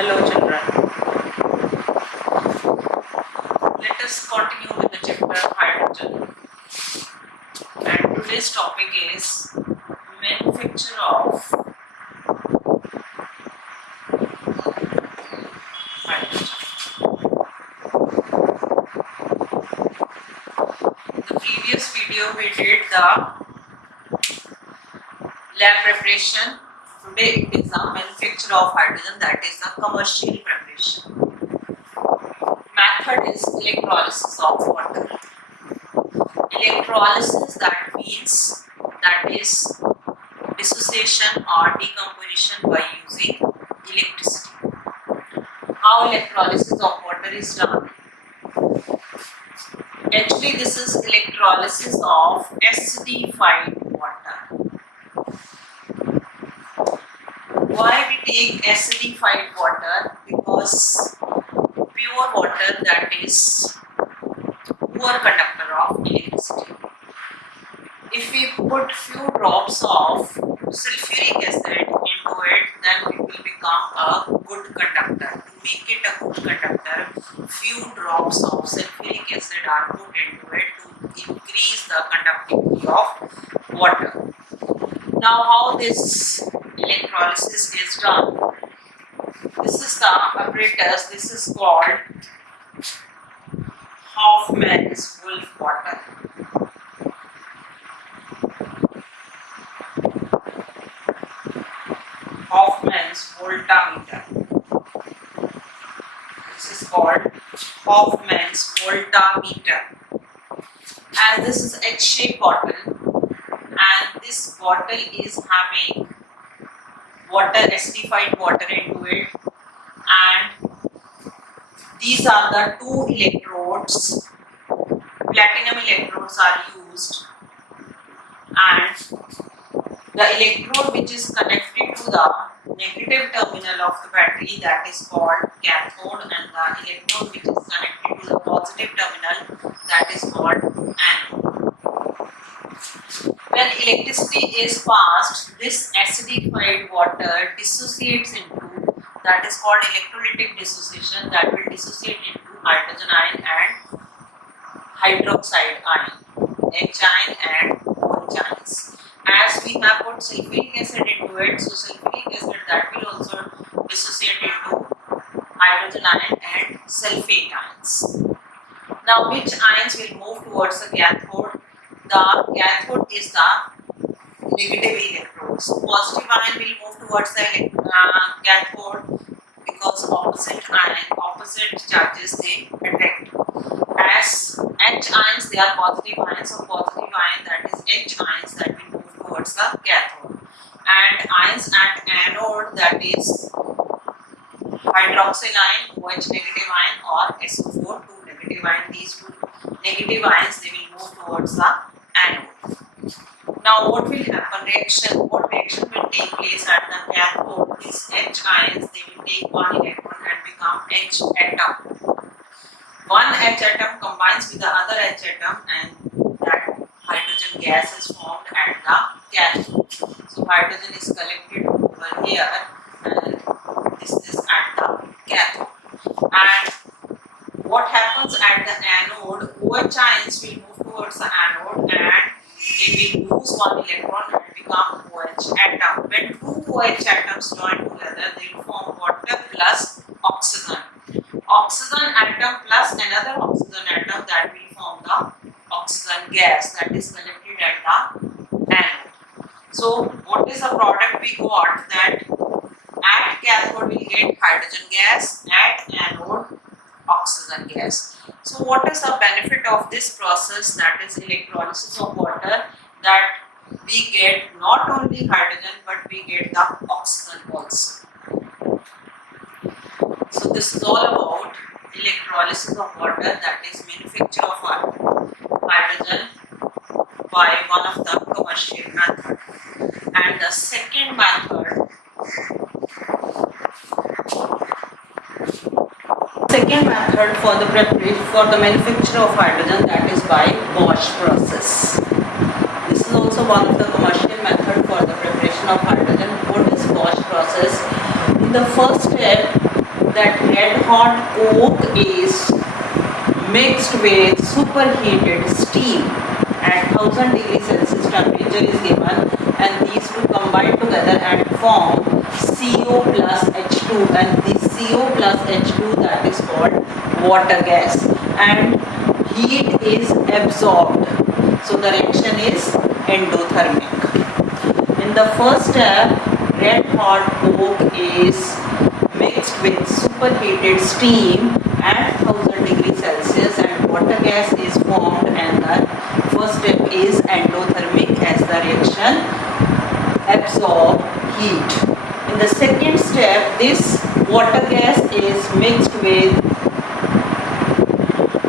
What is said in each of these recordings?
Hello children, let us continue with the chapter hydrogen, and today's topic is manufacture of hydrogen. In the previous video we did the lab preparation. Today it is the manufacture of hydrogen, that is the commercial preparation. Method is electrolysis of water. Electrolysis, that means that is dissociation or decomposition by using electricity. How electrolysis of water is done? Actually, this is electrolysis of acidified water. Why we take acidified water? Because pure water, that is poor conductor of electricity. If we put few drops of sulfuric acid into it, then it will become a good conductor. To make it a good conductor, few drops of sulfuric acid are put into it to increase the conductivity of water. Now, how this electrolysis is done? This is the apparatus. This is called Hoffman's Wolf water. Hoffman's voltameter. This is called Hoffman's voltameter. And this is H-shaped bottle, and this bottle is having water, acidified water into it, and these are the two electrodes. Platinum electrodes are used, and the electrode which is connected to the negative terminal of the battery, that is called cathode, and the electrode which is connected to the positive terminal, that is called anode. When electricity is passed, this acidified water dissociates into, that is called electrolytic dissociation, that will dissociate into hydrogen ion and hydroxide ion, H ion and OH ions. As we have put sulfuric acid into it, so sulfuric acid, that will also dissociate into hydrogen ion and sulfate ions. Now, which ions will move towards the cathode? The cathode is the negative electrode. So positive ion will move towards the cathode because opposite charges they attract. As H ions, they are positive ions, so positive ion, that is H ions, that will move towards the cathode. And ions at anode, that is hydroxyl ion, OH negative ion, or SO4 2 negative ion. These two negative ions, they will move towards the anode. Now, what will happen? What reaction will take place at the cathode? These H ions, they will take one electron and become H atom. One H atom combines with the other H atom, and that hydrogen gas is formed at the cathode. So hydrogen is collected over here, and this is at the cathode. And what happens at the anode? OH ions will move towards the anode, and they will lose one electron and become OH atom. When two OH atoms join together, they will form water plus oxygen. Oxygen atom plus another oxygen atom, that will form the oxygen gas, that is collected at the anode. So, what is the product we got? That at cathode we get hydrogen gas, at anode oxygen gas. So, what is the benefit of this process, that is electrolysis of water? That we get not only hydrogen, but we get the oxygen also. So, this is all about electrolysis of water, that is manufacture of hydrogen by one of the commercial method. And the second method for the preparation for the manufacture of hydrogen, that is by Bosch process. This is also one of the commercial method for the preparation of hydrogen. What is Bosch process? In the first step, hot coke is mixed with superheated steam at 1000 degrees Celsius temperature is given, and these two combine together and form CO plus H2, and this CO plus H2, that is called water gas, and heat is absorbed. So the reaction is endothermic. In the first step, red hot coke is mixed with superheated steam at 1000 degrees Celsius and water gas is formed, and the first step is endothermic as the reaction absorb heat. In the second step, this water gas is mixed with,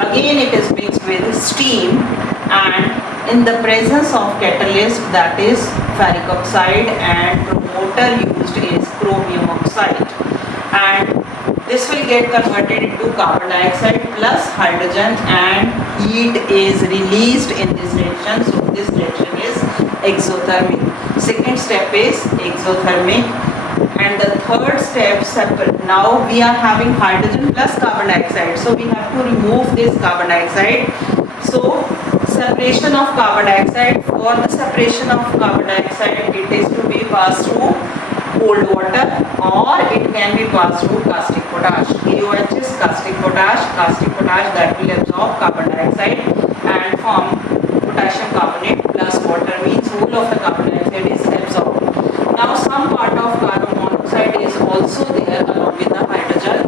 again it is mixed with steam, and in the presence of catalyst, that is ferric oxide, and promoter used is chromium oxide, and this will get converted into carbon dioxide plus hydrogen, and heat is released in this reaction. So this reaction is exothermic. Second step is exothermic, and the third step, now we are having hydrogen plus carbon dioxide, so we have to remove this carbon dioxide. So separation of carbon dioxide, for the separation of carbon dioxide it is to be passed through cold water, or it can be passed through caustic potash. KOH is caustic potash that will absorb carbon dioxide and form potassium carbonate plus water, means whole of the carbon dioxide is absorbed. Now some part of carbon monoxide is also there along with the hydrogen,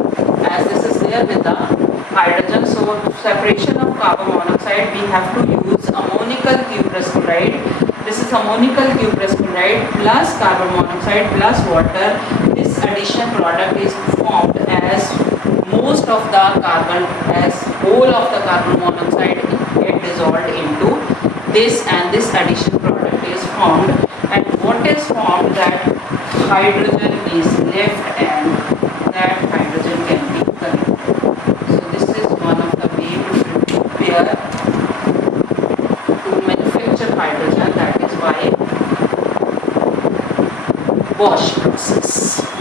as this is there with the hydrogen. So separation of carbon monoxide, we have to use ammonical cuprous chloride. This is ammonical cuprous chloride plus carbon monoxide plus water. This addition product is formed as most of the carbon, as whole of the carbon monoxide get dissolved into this, and this addition product is formed, and what is formed, that hydrogen is left and that hydrogen can be connected. So this is one of the way to prepare to manufacture hydrogen, that is by Bosch process.